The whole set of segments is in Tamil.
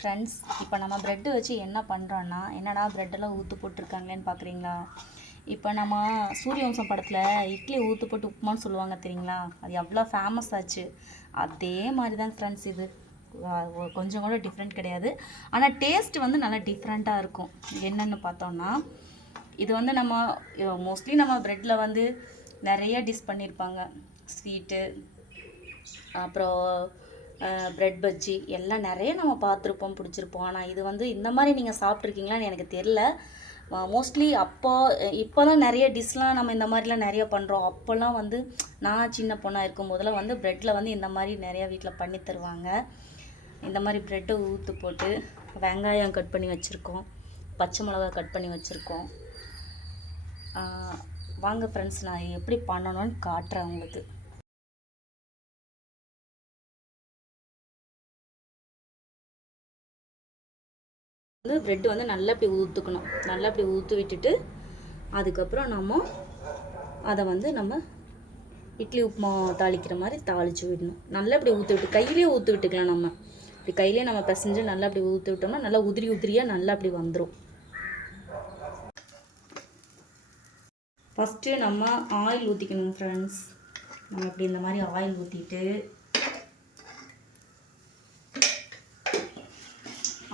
ஃப்ரெண்ட்ஸ், இப்போ நம்ம ப்ரெட்டு வச்சு என்ன பண்ணுறோன்னா, என்னடா ப்ரெட்டெல்லாம் ஊற்று போட்டிருக்காங்களேன்னு பார்க்குறீங்களா? இப்போ நம்ம சூரியவம்சம் படத்தில் இட்லி ஊற்று போட்டு உப்புமான்னு சொல்லுவாங்க தெரியுங்களா? அது எவ்வளோ ஃபேமஸ் ஆச்சு. அதே மாதிரி தான் ஃப்ரெண்ட்ஸ் இது. கொஞ்சம் கூட டிஃப்ரெண்ட் கிடையாது. ஆனால் டேஸ்ட் வந்து நல்லா டிஃப்ரெண்ட்டாக இருக்கும். என்னென்னு பார்த்தோன்னா, இது வந்து நம்ம மோஸ்ட்லி நம்ம ப்ரெட்டில் வந்து நிறைய டிஷ் பண்ணியிருப்பாங்க. ஸ்வீட்டு, அப்புறம் ப்ரெட் பஜ்ஜி எல்லாம் நிறைய நம்ம பார்த்துருப்போம், பிடிச்சிருப்போம். ஆனால் இது வந்து இந்த மாதிரி நீங்கள் சாப்பிட்ருக்கீங்களான்னு எனக்கு தெரில. மோஸ்ட்லி இப்போ தான் நிறைய டிஷ்லாம் நம்ம இந்த மாதிரிலாம் நிறைய பண்ணுறோம். அப்போல்லாம் வந்து நான் சின்ன பொண்ணாக இருக்கும் போதெல்லாம் வந்து ப்ரெட்டில் வந்து இந்த மாதிரி நிறையா வீட்டில் பண்ணி தருவாங்க. இந்த மாதிரி ப்ரெட்டை ஊற்று போட்டு வெங்காயம் கட் பண்ணி வச்சுருக்கோம், பச்சை மிளகா கட் பண்ணி வச்சுருக்கோம். வாங்க ஃப்ரெண்ட்ஸ், நான் எப்படி பண்ணணும்னு காட்டுறேன் உங்களுக்கு. வந்து ப்ரெட் வந்து நல்லா இப்படி ஊற்றுக்கணும். நல்லா இப்படி ஊற்றி விட்டுட்டு அதுக்கப்புறம் அதை வந்து நம்ம இட்லி உப்புமா தாளிக்கிற மாதிரி தாளித்து விடணும். நல்லா இப்படி ஊற்றி விட்டு கையிலே ஊற்றி விட்டுக்கலாம். நம்ம இப்படி கையிலே நம்ம பிசைஞ்சு நல்லா இப்படி ஊற்றி விட்டோம்னா நல்லா உதிரியாக நல்லா அப்படி வந்துடும். ஃபஸ்ட்டு நம்ம ஆயில் ஊற்றிக்கணும் ஃப்ரெண்ட்ஸ். நம்ம இப்படி இந்த மாதிரி ஆயில் ஊற்றிட்டு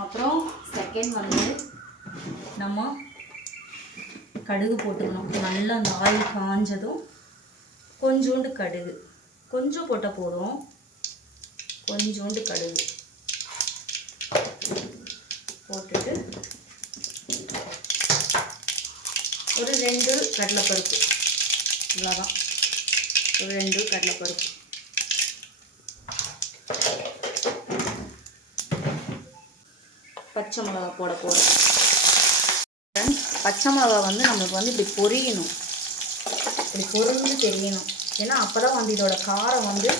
அப்புறம் செகண்ட் வந்து நம்ம கடுகு போட்டுக்கணும். நல்லா அந்த ஆயில் காஞ்சதும் கொஞ்சோண்டு கடுகு, கொஞ்சம் போட்டால் போதும். கொஞ்சோண்டு கடுகு போட்டுட்டு ஒரு 2 கடலைப்பருப்பு, இவ்வளோதான். ஒரு 2 கடலைப்பருப்பு, பச்சை மிளகா போட போகிறோம். பச்சை மிளகா வந்து நம்மளுக்கு வந்து இப்படி பொரியணும், இப்படி பொரிஞ்சு தெரியணும். ஏன்னா அப்போ தான் வந்து இதோட காரம் வந்து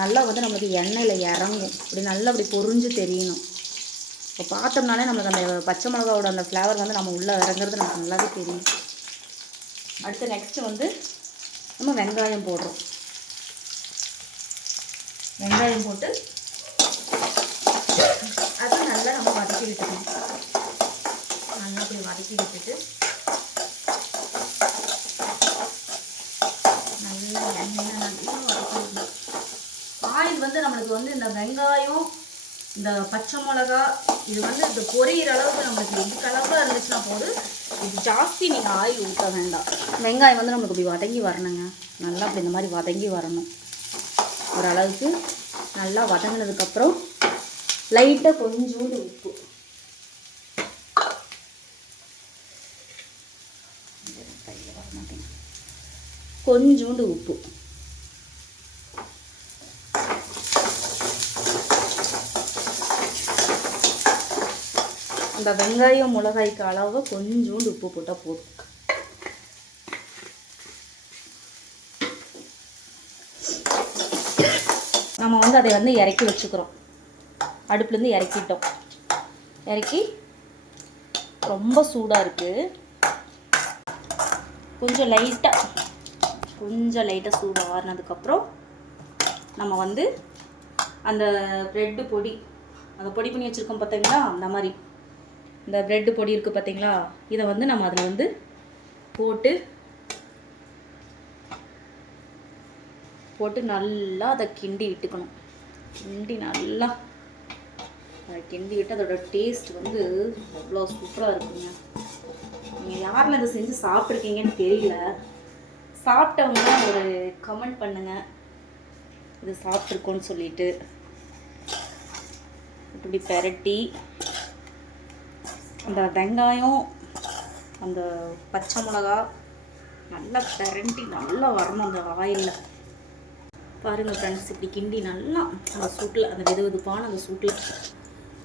நல்லா வந்து நம்மளுக்கு எண்ணெயில் இறங்கும். இப்படி நல்லா அப்படி பொரிஞ்சு தெரியணும். இப்போ பார்த்தோம்னாலே நம்மளுக்கு அந்த பச்சை மிளகாவோட அந்த ஃப்ளேவர் வந்து நம்ம உள்ளே இறங்குறது நமக்கு நல்லாவே தெரியும். அடுத்து நெக்ஸ்ட்டு வந்து நம்ம வெங்காயம் போடுறோம். வெங்காயம் போட்டு அது நல்லா நம்ம வதக்கி விட்டுக்கணும். நல்லா அப்படி வதக்கி விட்டுட்டு நல்லா எண்ணெய் நல்லா வதக்கி விடணும். ஆயில் வந்து நம்மளுக்கு வந்து இந்த வெங்காயம், இந்த பச்சை மிளகா இது வந்து இந்த பொரியிற அளவுக்கு நம்மளுக்கு இது கலப்பாக இருந்துச்சுன்னா போது. இது ஜாஸ்தி நீங்கள் ஆயில் ஊற்ற வேண்டாம். வெங்காயம் வந்து நம்மளுக்கு இப்படி வதங்கி வரணுங்க. நல்லா அப்படி இந்த மாதிரி வதங்கி வரணும். ஓரளவுக்கு நல்லா வதங்கினதுக்கப்புறம் லைட்டாக கொஞ்சோண்டு உப்பு, கொஞ்சோண்டு உப்பு, அந்த வெங்காயம் மிளகாய்க்கு அளவு கொஞ்சோண்டு உப்பு போட்டால் போதும். நம்ம வந்து அதை வந்து இறக்கி வச்சுக்கிறோம். அடுப்புலேருந்து இறக்கிட்டோம். இறக்கி ரொம்ப சூடாக இருக்குது. கொஞ்சம் லைட்டாக சூடு ஆறுனதுக்கப்புறம் நம்ம வந்து அந்த ப்ரெட்டு பொடி, அந்த பொடி பண்ணி வச்சுருக்கோம் பார்த்தீங்களா, அந்த மாதிரி இந்த ப்ரெட்டு பொடி இருக்குது பார்த்தீங்களா, இதை வந்து நம்ம அதில் வந்து போட்டு நல்லா அதை கிண்டி விட்டுக்கணும். நல்லா அதை கிண்டி விட்டு அதோட டேஸ்ட் வந்து அவ்வளோ சூப்பராக இருக்குங்க. நீங்கள் யாரில் இதை செஞ்சு சாப்பிட்ருக்கீங்கன்னு தெரியல. சாப்பிட்டவங்க ஒரு கமெண்ட் பண்ணுங்கள், இது சாப்பிட்ருக்கோன்னு சொல்லிட்டு. இப்படி பெரட்டி அந்த வெங்காயம், அந்த பச்சை மிளகா நல்லா பெரட்டி நல்லா வரணும் அந்த ஆயிலில். பாருங்கள் ஃப்ரெண்ட்ஸ், இப்படி கிண்டி நல்லா அந்த சூட்டில், அந்த வெதுவெதுப்பான அந்த சூட்டில்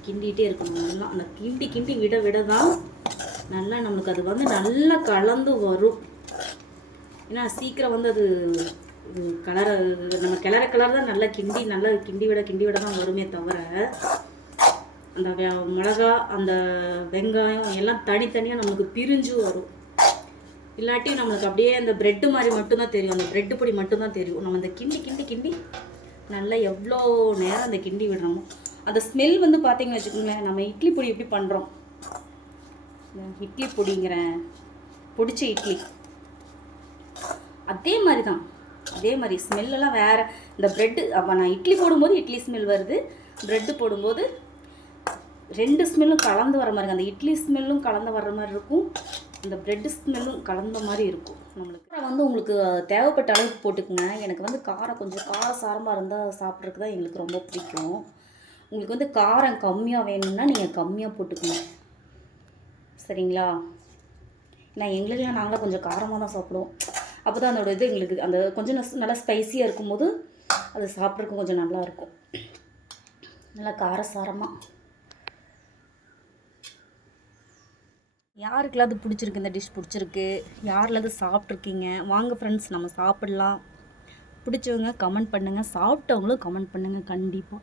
கிண்டிகிட்டே இருக்கணும். நல்லா அந்த கிண்டி விட தான் நல்லா நம்மளுக்கு அது வந்து நல்லா கலந்து வரும். ஏன்னா சீக்கிரம் வந்து அது நம்ம கிளற தான் நல்லா கிண்டி விட தான் வருமே தவிர, அந்த மிளகா அந்த வெங்காயம் எல்லாம் தனித்தனியாக நம்மளுக்கு பிரிஞ்சு வரும். இல்லாட்டி நம்மளுக்கு அப்படியே அந்த ப்ரெட்டு மாதிரி மட்டும்தான் தெரியும், அந்த ப்ரெட்டு பொடி மட்டும்தான் தெரியும். நம்ம அந்த கிண்டி நல்லா எவ்வளோ நேரம் அந்த கிண்டி விடுறோமோ அந்த ஸ்மெல் வந்து பார்த்தீங்கன்னு வச்சுக்கோங்களேன், நம்ம இட்லி பொடி எப்படி பண்ணுறோம், இட்லி பொடிங்கிறேன், பொடிச்ச இட்லி, அதே மாதிரி தான். அதே மாதிரி ஸ்மெல்லெல்லாம் வேறு. இந்த ப்ரெட்டு அப்போ நான் இட்லி போடும்போது இட்லி ஸ்மெல் வருது, ப்ரெட்டு போடும்போது 2 ஸ்மெல்லும் கலந்து வர மாதிரி, அந்த இட்லி ஸ்மெல்லும் கலந்து வர்ற மாதிரி இருக்கும், அந்த ப்ரெட்டு ஸ்மெல்லும் கலந்த மாதிரி இருக்கும். நம்மளுக்கு வந்து உங்களுக்கு தேவைப்பட்ட அளவுக்கு போட்டுக்குங்க. எனக்கு வந்து காரம் கொஞ்சம் காரசாரமாக இருந்தால் சாப்பிட்றதுக்கு தான் எங்களுக்கு ரொம்ப பிடிக்கும். உங்களுக்கு வந்து காரம் கம்மியாக வேணும்னா நீங்கள் கம்மியாக போட்டுக்கணும், சரிங்களா? நான் எங்களுக்குலாம் நாங்களாம் கொஞ்சம் காரமாக தான் சாப்பிடுவோம். அப்போ தான் அதோட இது எங்களுக்கு அந்த கொஞ்சம் நல்லா ஸ்பைஸியாக இருக்கும்போது அது சாப்பிட்றதுக்கு கொஞ்சம் நல்லாயிருக்கும், நல்லா காரசாரமாக. யாருக்கெல்லாம் அது பிடிச்சிருக்கு, இந்த டிஷ் பிடிச்சிருக்கு, யாரில் அது சாப்பிட்ருக்கீங்க? வாங்க ஃப்ரெண்ட்ஸ், நம்ம சாப்பிட்லாம். பிடிச்சவங்க கமெண்ட் பண்ணுங்கள், சாப்பிட்டவங்களும் கமெண்ட் பண்ணுங்கள் கண்டிப்பாக.